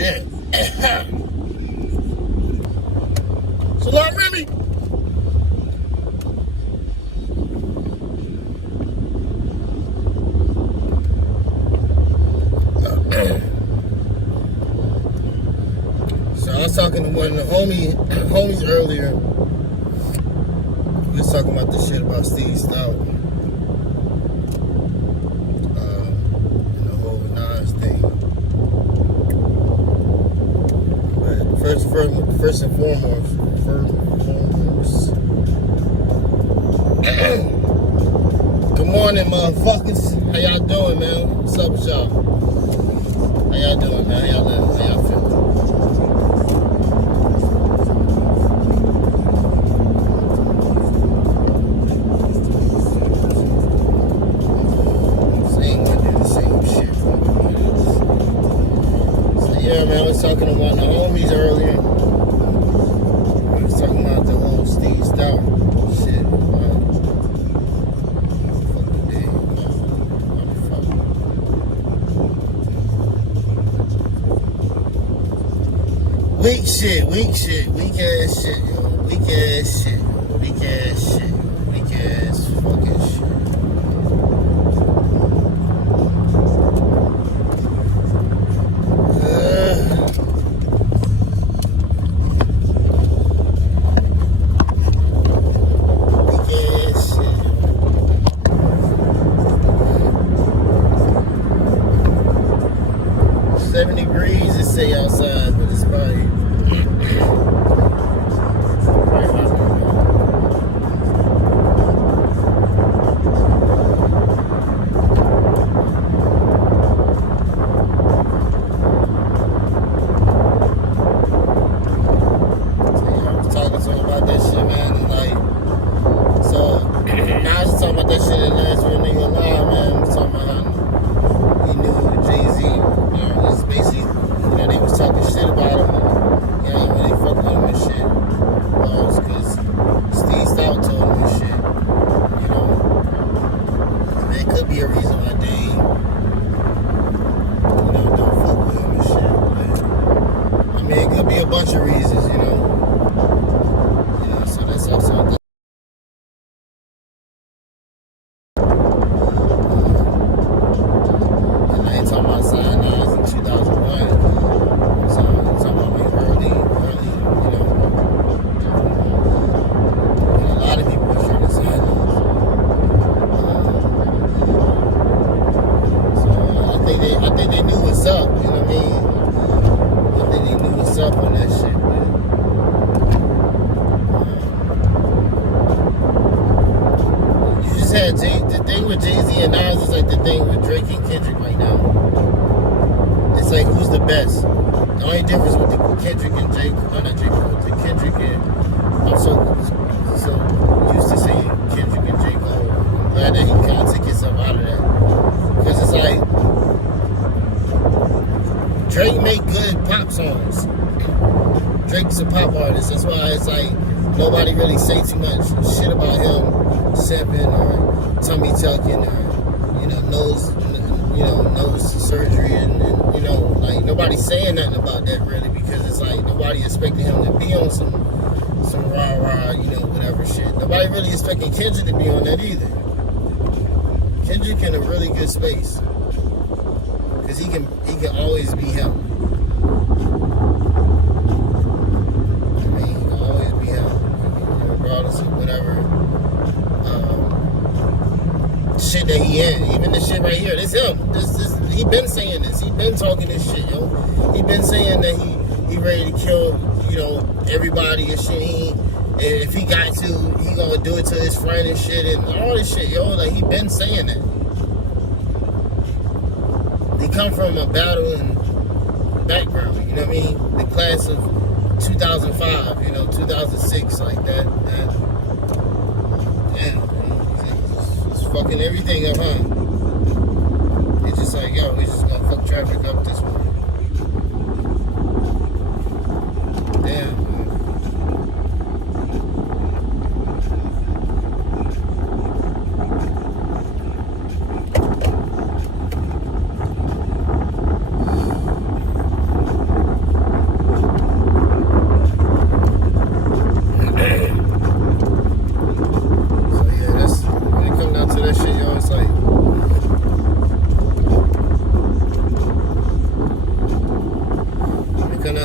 Shit. Salam Remy. So I was talking to one of the homies earlier. We was talking about this shit about Steve Stout. And the whole Nas thing. But first and foremost, good morning, motherfuckers. How y'all doing, man? What's up with y'all? How y'all doing, man? How y'all living? How y'all feeling? Yeah, man, I was talking to one of the homies earlier. We was talking about the whole Steve Stout shit. Weak shit, weak ass shit, yo. Weak ass shit, weak ass shit, weak ass fucking shit. 7 degrees, they say outside, but it's probably a bunch of reasons, you know, so that's also good. And I ain't talking about sign nines in 2001, so I'm talking about me early, you know, and a lot of people were trying to sign those. So I think they knew what's up, you know what I mean? I think they knew what's up on that shit, man. You just had the thing with Jay-Z and Nas is like the thing with Drake and Kendrick right now. It's like, who's the best? The only difference with the Kendrick and Drake, not Drake, but the Kendrick and, I'm so used to saying Kendrick and Drake. I'm glad that he kind of took himself out of that. Because it's like, Drake make good pop songs. Drake's a pop artist. That's why it's like nobody really say too much shit about him simping or tummy tucking or nose surgery and like nobody's saying nothing about that really, because it's like nobody expecting him to be on some rah whatever shit. Nobody really expecting Kendrick to be on that either. Kendrick in a really good space. Because he can always be him. I mean, he can always be him. Regardless of whatever shit that he in. Even this shit right here, this him. He been saying this. He been talking this shit, yo. He been saying that he ready to kill, everybody and shit. And if he got to, he gonna do it to his friend and shit and all this shit, yo. Like, he been saying that. They come from a battling background, you know what I mean? The class of 2005, 2006, like that. It's fucking everything up, huh? It's just like, yo, we just gonna fuck traffic up this way. Damn.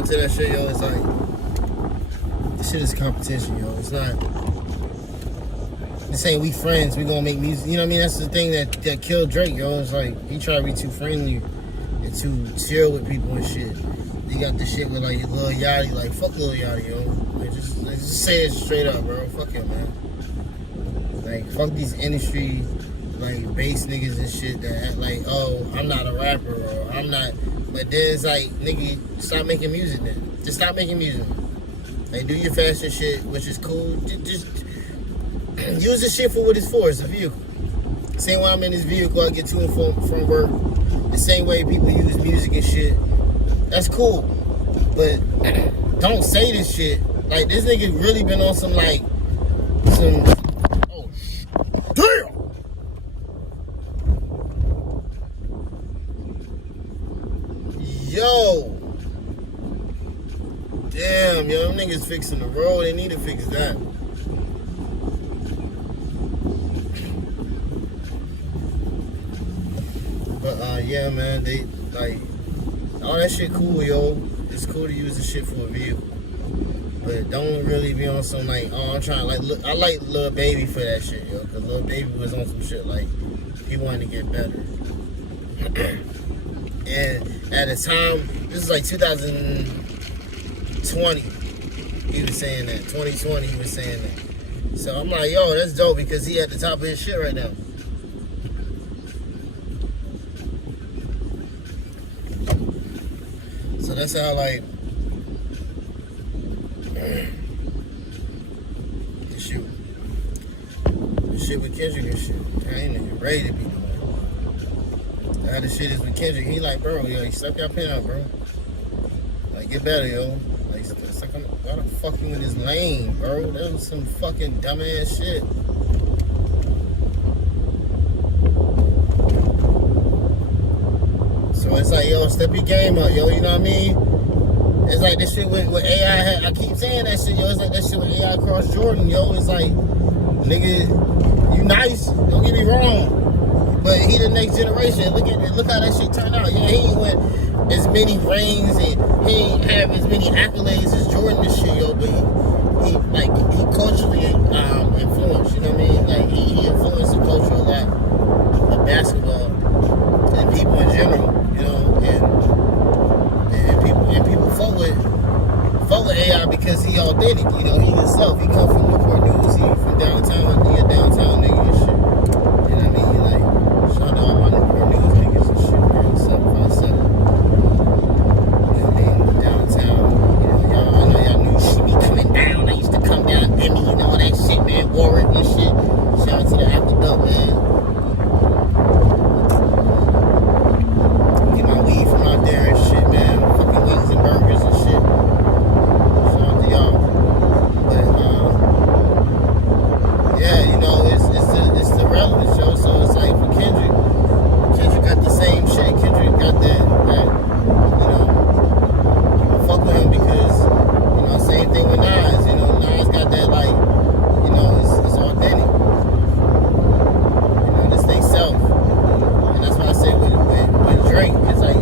to that shit, yo. It's like, this shit is competition, yo. It's not. This ain't we friends. We gonna make music. You know what I mean? That's the thing that killed Drake, yo. It's like he tried to be too friendly and too chill with people and shit. You got this shit with like Lil Yachty, like fuck Lil Yachty, yo. Like, just say it straight up, bro. Fuck him, man. Like fuck these industry like bass niggas and shit that act like, oh, I'm not a rapper or I'm not. But then it's like, nigga, stop making music then. Just stop making music. Like do your fashion shit, which is cool. Just use the shit for what it's for. It's a vehicle. Same way I'm in this vehicle, I get to and from work. The same way people use music and shit. That's cool. But don't say this shit. Like, this nigga really been on some, like, oh, damn! Yo! Damn, yo, them niggas fixing the road. They need to fix that. But, yeah, man, they, like, all that shit cool, yo. It's cool to use the shit for a vehicle. But don't really be on some, like, oh, I'm trying to, like, look, I like Lil Baby for that shit, yo. Because Lil Baby was on some shit, like, he wanted to get better. And at the time, this is like 2020, he was saying that. 2020, he was saying that. So I'm like, yo, that's dope because he at the top of his shit right now. So that's how, like, the shit with Kendrick and shit. I ain't even ready to be doing. How the shit is with Kendrick. He like, bro, yo, you suck your pen out, bro. Like, get better, yo. Like, it's like, why the fuck you in this lane, bro? That was some fucking dumbass shit. So it's like, yo, step your game up, yo, you know what I mean? It's like this shit with AI, I keep saying that shit, yo. It's like that shit with AI cross Jordan, yo. It's like, nigga, you nice, don't get me wrong. But he the next generation. Look how that shit turned out. Yeah, he ain't win as many rings and he ain't have as many accolades as Jordan and shit, yo. But he culturally influenced, you know what I mean? Like he influenced the culture a lot of basketball and people in general, you know. And people fuck with AI because he authentic, you know. He himself. He come from Newport News. He from downtown. He a downtown nigga and shit. You know what I mean? He like. Shout out all my Newport News niggas and shit, man. 757. You know what I mean? Downtown. You know, I know y'all knew shit be coming down. I used to come down Emmy, you know, all that shit, man. Warwick and shit. Shout out to the Aqueduct, man. Get my weed from out there and shit, man. Fucking wings and burgers and shit. Shout out to y'all. But, yeah, you know, it's the relevance, yo. So it's like for Kendrick got the same shit. Kendrick got that, you know, people fuck with him because, you know, same thing with Nas. You know, Nas got that, like, you know, it's authentic. You know, this thing self. And that's why I say with Drake, it's like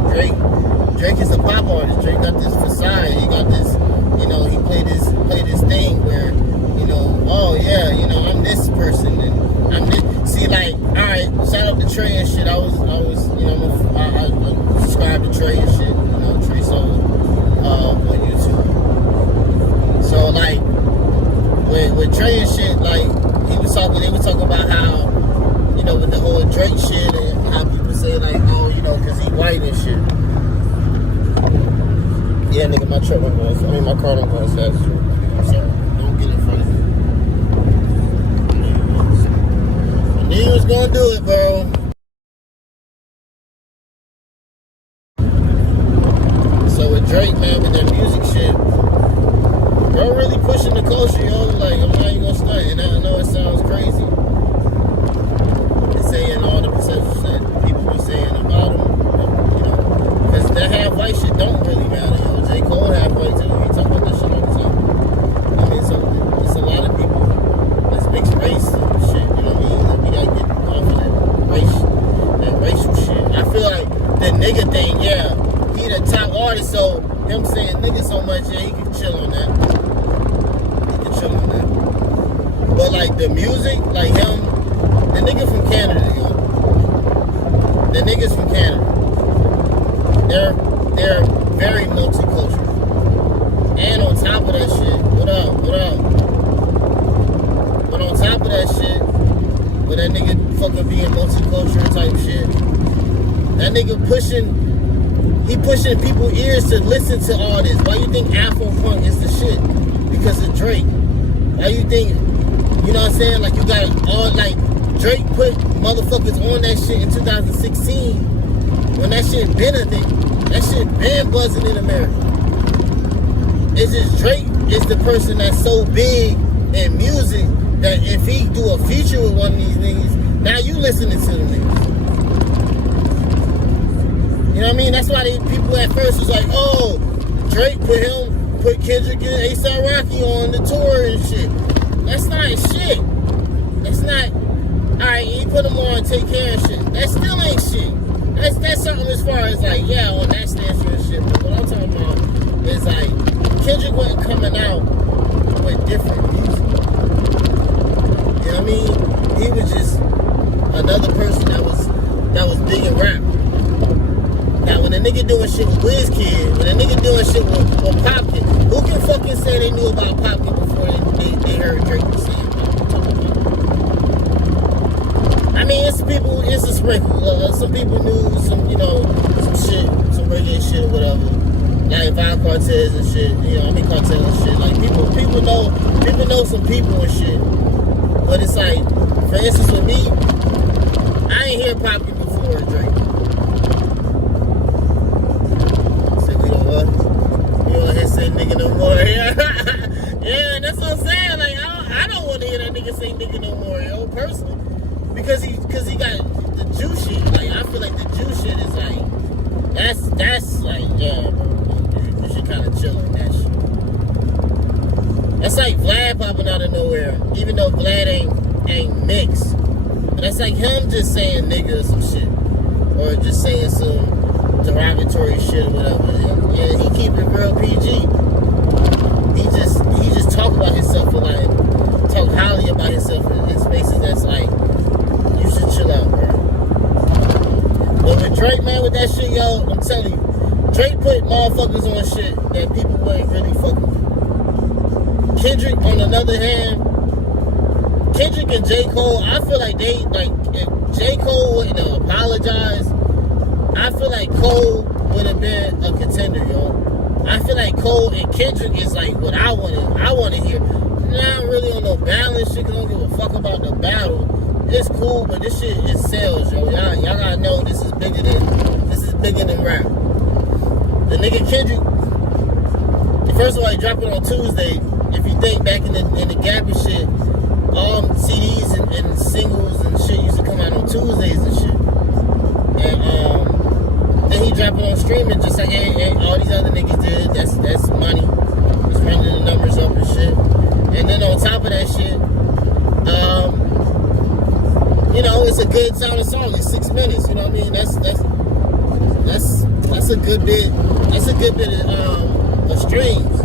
Drake is a pop artist. Drake got this facade. He got this, you know, he played this thing where, you know, oh yeah, you know, I'm this person and I'm this. See, like, alright, shout out to Trey and shit. I was, you know, I subscribe to Trey and shit. You know, Trey Soul on YouTube. So like, with Trey and shit, like, they were talking about how, you know, with the whole Drake shit and how people say like, oh, you know, cause he white and shit. Yeah, nigga, my car don't go as fast. I'm sorry. Don't get in front of me. He was gonna do it, bro. So with Drake, man, with that music shit, bro, really pushing the culture, yo. Like, I'm not even gonna stunt, and I know it sounds crazy. It's saying all the perceptions that people be saying about him, you know, because that half-white shit don't really matter, yo. J. Cole half-white too. He talk about that shit all the time. I mean, so it's a lot of people that's mixed race and shit, you know what I mean? Like, we gotta get off of that racial shit. I feel like the nigga thing, yeah, he the top artist, so him saying nigga so much, yeah, he can chill on that. He can chill on that. But like the music, like him, the nigga from Canada, yo. The niggas from Canada. They're very multicultural. And on top of that shit, what up? But on top of that shit, with that nigga fucking being multicultural type shit, that nigga pushing people's ears to listen to all this. Why you think Afro Punk is the shit? Because of Drake. Why you think, you know what I'm saying? Like you got all, like, Drake put motherfuckers on that shit in 2016 when that shit been a thing. That shit been buzzing in America. It's just Drake is the person that's so big in music that if he do a feature with one of these niggas, now you listening to them niggas. You know what I mean? That's why people at first was like, oh, Drake put Kendrick and A$AP Rocky on the tour and shit. That's not shit. That's not, alright, he put them on and take care of shit. That still ain't shit. That's something as far as like, yeah, on that stance and shit. But what I'm talking about is like, Kendrick wasn't coming out with different music. You know what I mean? He was just another person that was big in rap. Now, when a nigga doing shit with WizKid, when a nigga doing shit with Popkin, who can fucking say they knew about Popkin before they heard Drake saying Popkin? I mean, it's a sprinkle. Some people knew some, you know, some shit, some reggae shit or whatever. Like Vibe Cartels and shit, you know, I mean Cartel and shit. Like people know some people and shit. But it's like, for instance with me, I ain't hear Popkin before Drake. Say nigga no more, yeah. Yeah, that's what I'm saying. Like I don't want to hear that nigga say nigga no more, yo, personally, because he got the Jew shit. Like I feel like the Jew shit is like that's like, yeah, bro, you should kind of chill on that shit. That's like Vlad popping out of nowhere, even though Vlad ain't mixed. But that's like him just saying nigga or some shit, or just saying some derogatory shit or whatever. Yeah, he keep it real PG. He just talk about himself for like, talk highly about himself in spaces that's like, you should chill out, bro. But with Drake, man, with that shit, yo, I'm telling you, Drake put motherfuckers on shit that people wasn't really fucking with. Kendrick, on the other hand, Kendrick and J. Cole, I feel like if J. Cole wouldn't have apologized, I feel like Cole would have been a contender, yo. I feel like Cole and Kendrick is like what I want to hear. Not really on no balance shit, 'cause I don't give a fuck about the battle. It's cool, but this shit is sales, yo. Y'all gotta know this is bigger than rap. The nigga Kendrick, first of all, he dropped it on Tuesday. If you think back in the Gap and shit, all CDs and singles and shit used to come out on Tuesdays and shit. And then he dropped it on streaming just like all these other niggas did. That's money. It's running the numbers up and shit. And then on top of that shit, you know, it's a good sounding song. It's 6 minutes. You know what I mean? That's a good bit. That's a good bit of streams.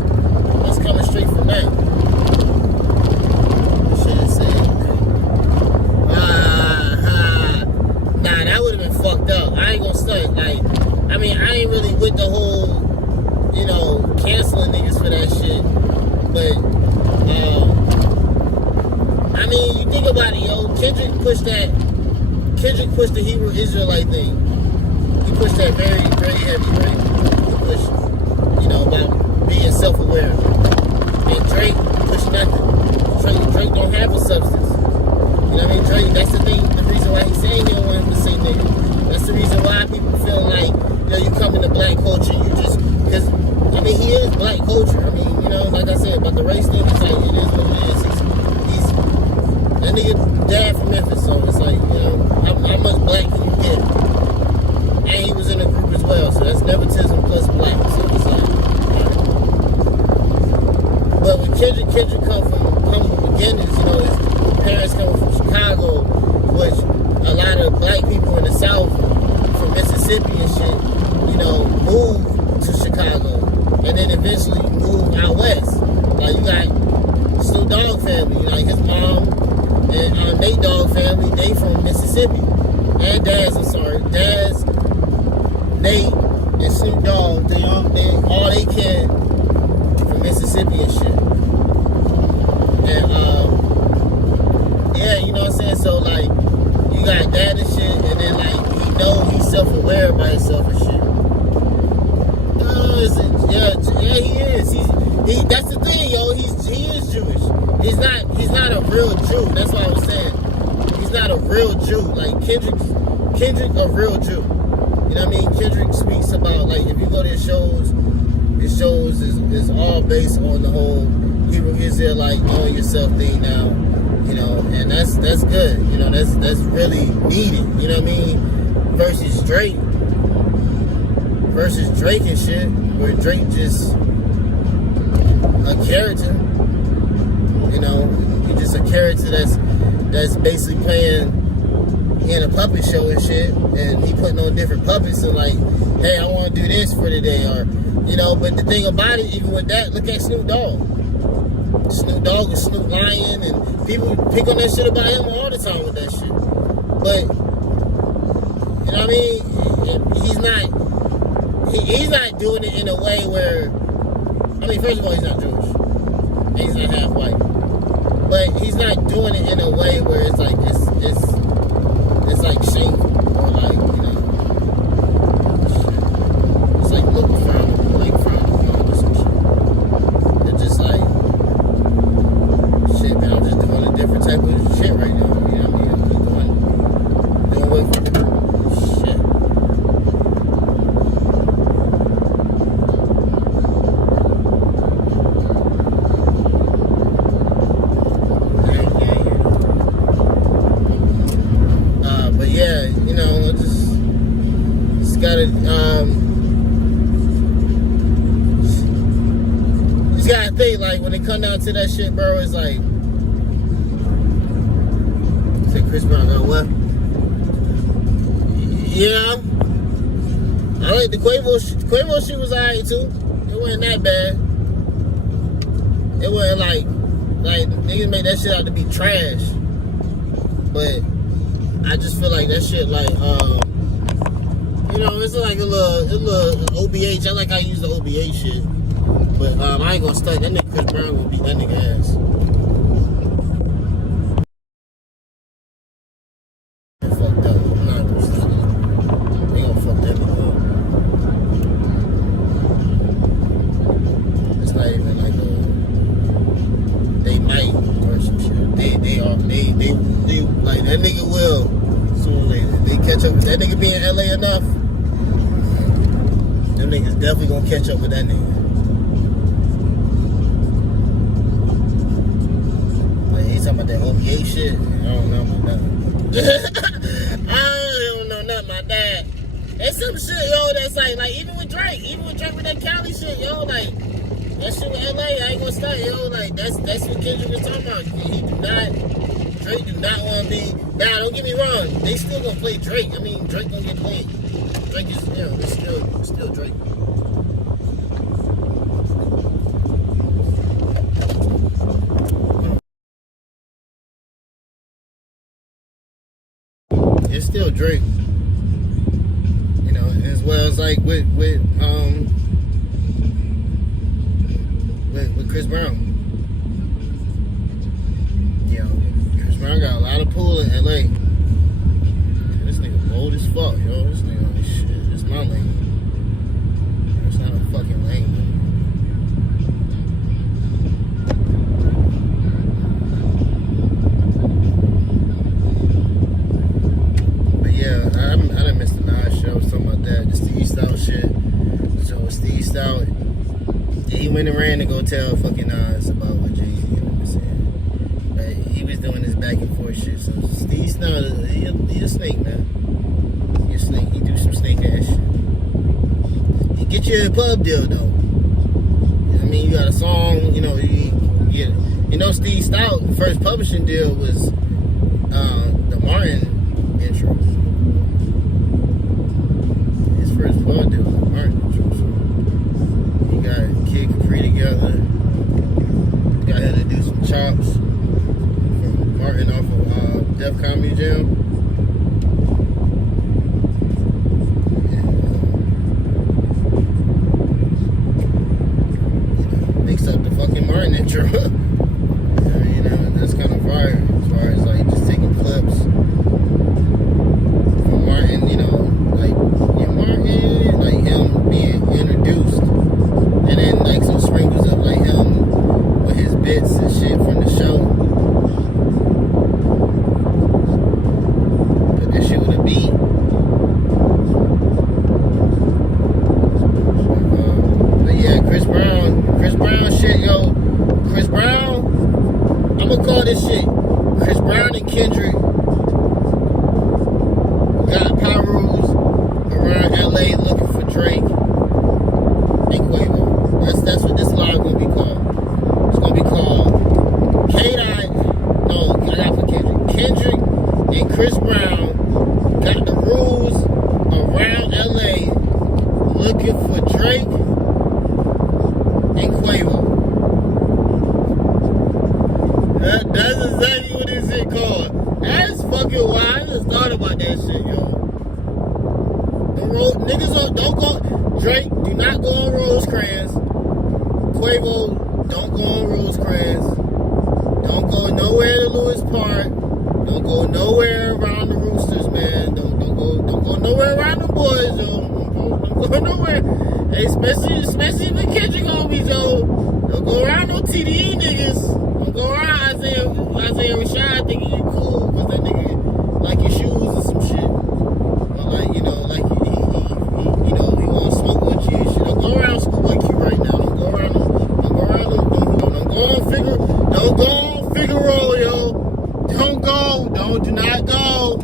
That's coming straight from that. Shit is saying. Nah, that would have been fucked up. I ain't gonna stunt. Like, I mean, I ain't really with the whole, you know, canceling niggas for that shit. But, I mean, you think about it, yo. Kendrick pushed the Hebrew Israelite thing. He pushed that very, very heavy, right? He pushed, you know, about being self-aware. And Drake pushed nothing. Drake don't have a substance. You know what I mean? Drake, that's the thing, the reason why he's saying he don't want him to say nigga. That's the reason why people feel like, you know, you come into black culture, you just, because, I mean, he is black culture. I mean, you know, like I said, but the race thing is like, it is what it is. He's that nigga dad from Memphis, so it's like, you know, how much black can you get? And he was in a group as well, so that's nepotism plus black, so it's like, right. But when Kendrick come from humble beginnings, you know, his parents coming from Chicago, which a lot of black people in the South from Mississippi and shit, you know, moved to Chicago Mississippi. And Daz, I'm sorry. Daz, Nate, and Snoop Dogg, they all they can from Mississippi and shit. And yeah, you know what I'm saying? So like you got that and shit, and then like he know he's self-aware by himself and shit. Yeah, he is. That's the thing, yo. He is Jewish. He's not a real Jew. That's what I was saying. He's not a real Jew. Like Kendrick a real Jew. You know what I mean? Kendrick speaks about, like, if you go to his shows is all based on the whole Hebrew Israelite knowing yourself thing now. You know, and that's good. You know, that's really needed. You know what I mean? Versus Drake and shit, where Drake just a character. You know, he's just a character that's basically playing in a puppet show and shit, and he putting on different puppets and like, hey, I want to do this for today, or you know. But the thing about it, even with that, look at Snoop Dogg. Snoop Dogg is Snoop Lion, and people pick on that shit about him all the time with that shit. But you know what I mean? He's not doing it in a way where, I mean, first of all, he's not Jewish. And he's not half white. But he's not doing it in a way where it's like, it's like shameful, or like, you know, it's like looking frown or some shit. It's just like, shit, man, I'm just doing a different type of shit right now. You know what I mean? I'm just doing what shit. You gotta think, like, when it come down to that shit, bro, it's like, say Chris Brown got what? Yeah, I like the Quavo shit was alright too. It wasn't that bad. It wasn't like niggas made that shit out to be trash. But I just feel like that shit, like, you know, it's like a little OBH. I like how you use the OBH shit. But I ain't gonna stunt. That nigga Chris Brown gonna beat that nigga ass. Fucked up. I'm not gonna stunt. They gonna fuck that nigga up. It's not even like they might or some shit. They like that nigga will. So they catch up with that nigga being in LA enough. Them niggas definitely gonna catch up with that nigga. Like, he's talking about that OBA shit. I don't know about that. I don't know nothing about that. There's some shit, yo, that's like even with Drake with that Cali shit, yo, like, that shit with LA, I ain't gonna start, yo, like, that's what Kendrick was talking about. Drake do not want to be. Now, don't get me wrong. They still gonna play Drake. I mean, Drake gonna get played. Drake is, you know, it's still Drake. It's still Drake. You know, as well as like with Chris Brown. You know, Chris Brown got a lot of pull in LA. This nigga bold as fuck, yo. This nigga on this shit. It's my lane. It's not a fucking lane. But yeah, I done missed the Nas show. I was talking about that. The Steve Stout shit. So Steve Stout, he went and ran to go tell fucking Nas about what Jay-Z was saying. But he was doing this back and forth shit. So Steve Stout, he a snake, man. He a snake. He do some snake ass shit. He get you a pub deal though. I mean, you got a song, you know, you get it. You know, Steve Stout, the first publishing deal was the Martin intro. His first pub deal was the Martin intro. So he got Kid Capri together. Got him to do some chops from Martin off of Def Comedy Jam. Martin intro. I mean, that's kind of fire as far as like just taking clips from Martin, you know, like Martin, like him being introduced, and then like some sprinkles of like him with his bits and shit from the show. Put that shit with a beat. But yeah, Chris Brown shit, yo. Chris Brown, I'm gonna call this shit. Chris Brown and Kendrick got Pyrus around LA looking for Drake and Quavo. That's what this live gonna be called. It's gonna be called I got for Kendrick. Kendrick and Chris Brown got the rules around LA looking for Drake and Quavo. That's exactly what this shit called. That's fucking wild. I just thought about that shit, yo. Niggas don't go. Drake, do not go on Rosecrans. Quavo, don't go on Rosecrans. Don't go nowhere to Lewis Park. Don't go nowhere around the Roosters, man. Don't go nowhere around the boys, yo. Don't go nowhere. Hey, especially with Kendrick homies, yo. Don't go around no TDE niggas. Don't go around Isaiah Rashad thinking you cool because that nigga like your shoes or some shit. Or like, you know, like he won't smoke with you and shit. Don't go around Schoolboy Q right now. Don't go on Figaro, yo. Do not go.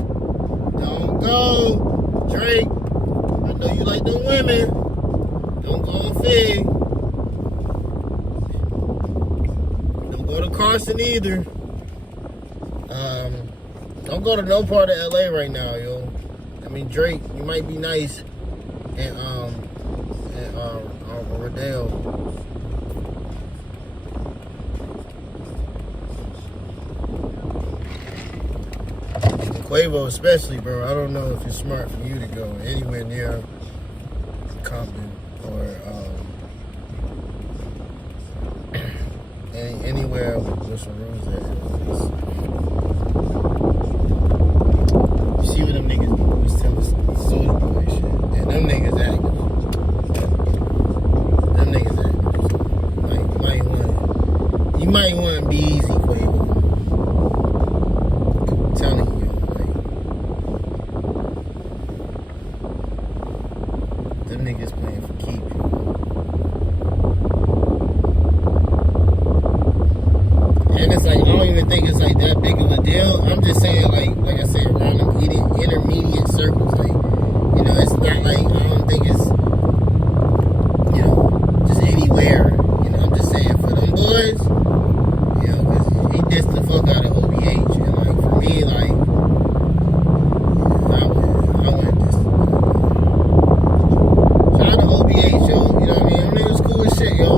Don't go. Drake, I know you like them women. Don't go on Fig. Don't go to Carson either. Don't go to no part of LA right now, yo. I mean, Drake, you might be nice and Rodale. Quavo especially, bro. I don't know if it's smart for you to go anywhere near Compton or anywhere with some rules at. You see what them niggas was telling Soulja Boy shit, and them niggas active. Like, you might want to be easy, Quavo. I'm telling you. Them niggas playing for keep. And it's like, I don't even think it's like that big of a deal. I'm just saying, like I said, around them intermediate circles. Like, you know, it's not like, I don't think it's, you know, just anywhere. You know, I'm just saying for them boys, you know, because he dissed the fuck out of OBH. And like, for me, like, I wouldn't just. OBH, yo, you know what I mean? Them niggas cool as shit, yo.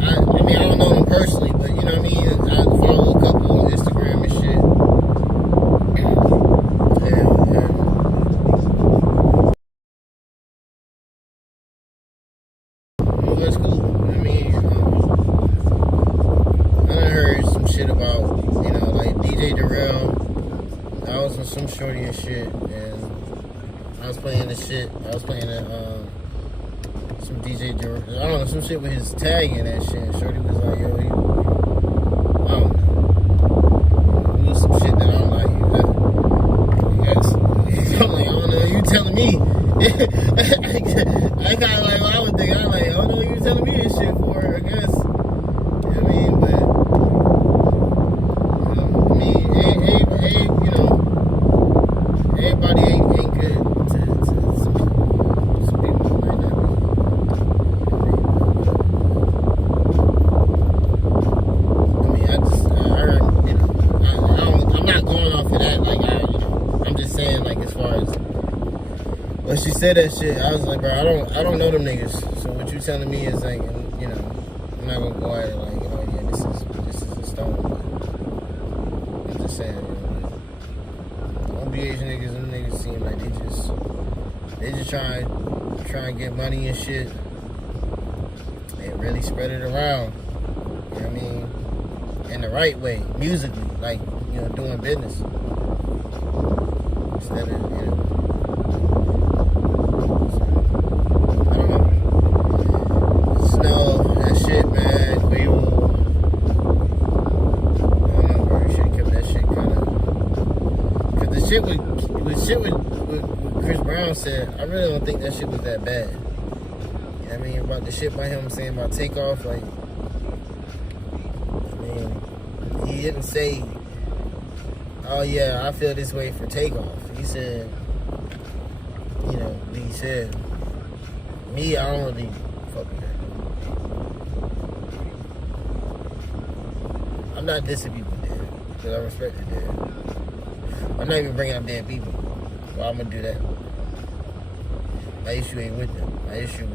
I mean, I don't know them personally, but you know what I mean? I follow a couple on Instagram and shit. And well, that's cool. I mean, I done heard some shit about, you know, like DJ Darrell. I was on some shorty and shit, and I was playing the shit. I was playing some DJ, I don't know, some shit with his tag in that shit. And shorty was like, yo, I don't know. It was some shit that I don't like. I'm like, I don't know, you telling me. I kind of like what I would think. I'm like, I don't know what you telling me this shit for, I guess. You know what I mean? But, I mean, you know, everybody ain't good to some people like that. I mean, I heard, you know, I'm not going off of that. Like, I'm just saying, like, as far as when she said that shit, I was like, bro, I don't know them niggas. So what you telling me is like, you know, I'm not gonna go at it like, oh yeah, this is a stone. But I'm just saying, you know, OBH niggas, them niggas seem like they just try and get money and shit and really spread it around. I mean, in the right way, musically, like, you know, doing business. Instead of, you know. So, I don't know. Snow, that shit, man. QUAVO. I don't know, bro. You should have kept that shit kind of. Because the shit with Chris Brown said, I really don't think that shit was that bad. You know what I mean? About the shit by him saying about Takeoff, like, I mean, he didn't say, oh yeah, I feel this way for Takeoff. He said, you know, he said, me, I don't really fuck with that. I'm not dissing people dead, because I respect the dead. I'm not even bringing up dead people. Well, I'm gonna do that. My issue ain't with them. My issue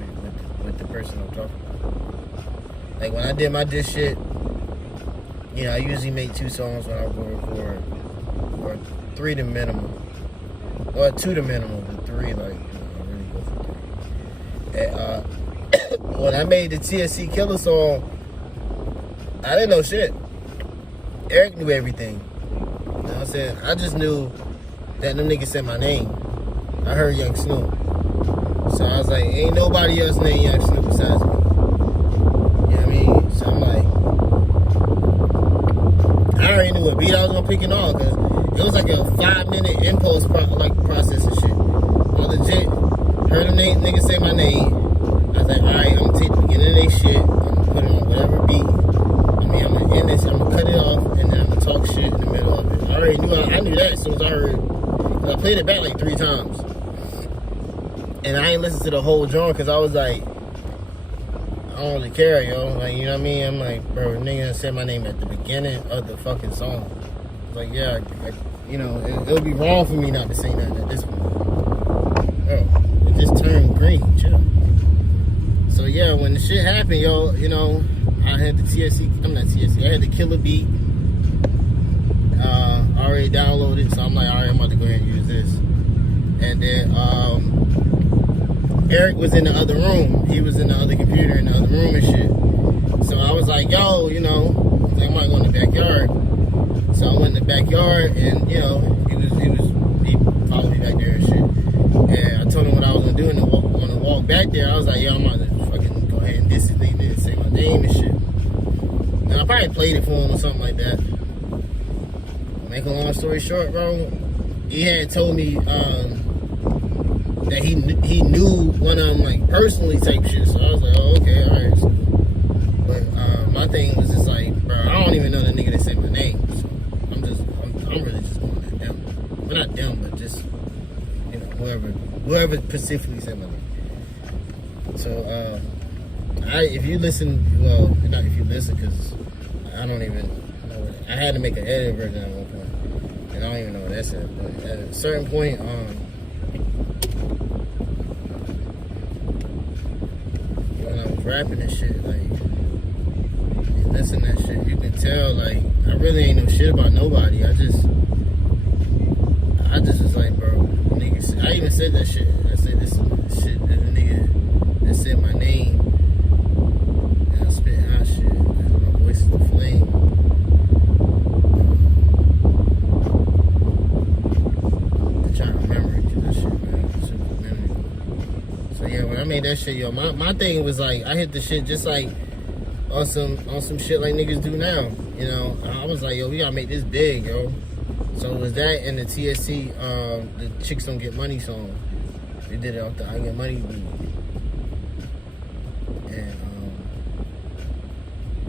with the person I'm talking about. Like when I did my diss shit, you know, I usually make 2 songs when I go record, or 3 the minimum, or 2 the minimum, but 3 like, you know, I really go for 3. And when I made the TSC Killer song, I didn't know shit. Eric knew everything. You know what I'm saying? I just knew that them niggas said my name. I heard Young Snoop. So I was like, ain't nobody else named Young Snoop besides me. You know what I mean? So I'm like, I already knew what beat I was gonna pick and all, because it was like a 5-minute impulse process and shit. I legit heard them niggas say my name. I was like, alright, I'm gonna take the beginning of their shit, I'm gonna put it on whatever beat. I mean, I'm gonna end this, I'm gonna cut it off, and then I'm gonna talk shit in the middle of it. I already knew, I knew that as soon as I heard. I played it back like 3 times. And I ain't listened to the whole genre because I was like, I don't really care, yo. Like, you know what I mean? I'm like, bro, nigga said my name at the beginning of the fucking song. Like, yeah, you know, it would be wrong for me not to say nothing at this point. Bro, it just turned green, chill. So, yeah, when the shit happened, yo, you know, I had the I had the Killer beat. Already downloaded, so I'm like, alright, I'm about to go ahead and use this. And then Eric was in the other room. He was in the other computer in the other room and shit. So I was like, yo, you know, I might go in the backyard. So I went in the backyard, and you know, he followed me back there and shit. And I told him what I was gonna do, and on the walk back there, I was like, yo, I'm about to fucking go ahead and diss this nigga and say my name and shit. And I probably played it for him or something like that. Make a long story short, bro, he had told me that he knew one of them, like, personally type shit. So I was like, oh, okay, all right. So, but my thing was just like, bro, I don't even know the nigga that said my name. So I'm really just going at them. Well, not them, but just, you know, whoever specifically said my name. So if you listen, well, not if you listen, because I don't even know. I had to make an edited version at one point. And I don't even know what that said, but at a certain point, when I was rapping and shit, like, you listen to that shit, you can tell, like, I really ain't know shit about nobody. I just was like, bro, niggas, I even said that shit. I said this shit, there's a nigga that said my name, and I spit hot shit, and my voice is the flame. When I made that shit, yo, my thing was like, I hit the shit just like on some shit like niggas do now. You know, I was like, yo, we gotta make this big, yo. So it was that and the TSC, the Chicks Don't Get Money song. They did it off the I Get Money beat. And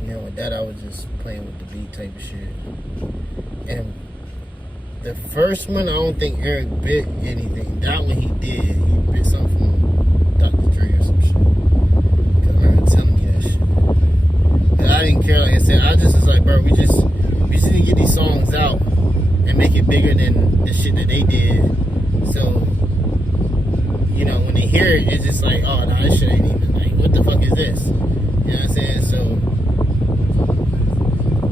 you know, with that I was just playing with the beat type of shit. And the first one, I don't think Eric bit anything. That one he did. He bit something from Dr. Dre or some shit. Cause I remember telling me that shit. And I didn't care, like I said, I just was like, bro, we just need to get these songs out and make it bigger than the shit that they did. So, you know, when they hear it, it's just like, oh, nah, this shit ain't even, like, what the fuck is this? You know what I'm saying? So,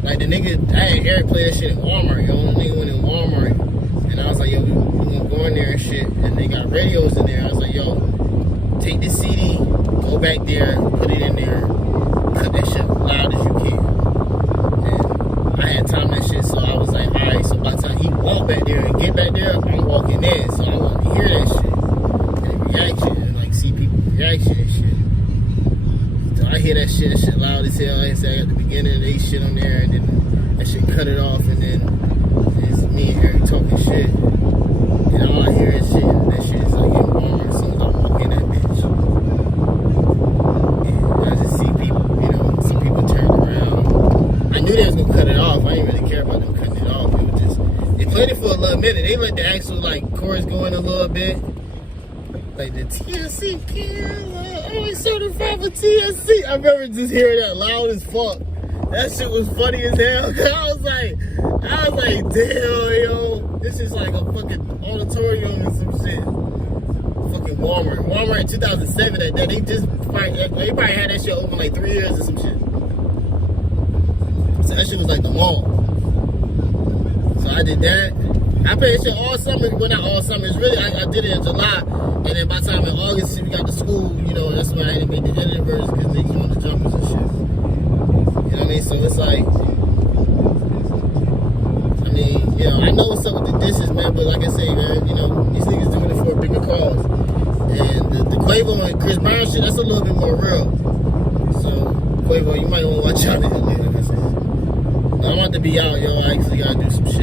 like, the nigga, I had Eric play that shit in Walmart, yo. The nigga went in Walmart, and I was like, yo, we gonna go in there and shit, and they got radios in there. I was like, yo, take this CD, go back there, put it in there, cut that shit loud as you can. hear that shit loud as hell. Like I said, I got the beginning of they shit on there, and then that shit cut it off, and then it's me and Eric talking shit. And all I hear is shit, and that shit is like getting warmer as soon as I walk in that bitch. And I just see people, you know, some people turn around. I knew they was gonna cut it off. I didn't really care about them cutting it off. It was just, they played it for a little minute. They let the actual like chorus go in a little bit. Like the TLC, always certified for TLC. I remember just hearing that loud as fuck. That shit was funny as hell. I was like, damn, yo, this is like a fucking auditorium and some shit. Fucking Walmart in 2007. They probably had that shit open like 3 years or some shit. So that shit was like the mall. So I did that. I played that shit all summer. Well, not all summer. It's really, I did it in July. And then by the time in August, we got to school, you know, that's when I had to make the edited version because they on the jumpers and shit. You know what I mean? So it's like, I mean, you know, I know what's up with the dishes, man, but like I say, man, you know, these niggas doing it for a bigger cause. And the QUAVO and Chris Brown shit, that's a little bit more real. So, QUAVO, you might want to watch out, like I said. I'm about to be out, yo. I actually gotta do some shit.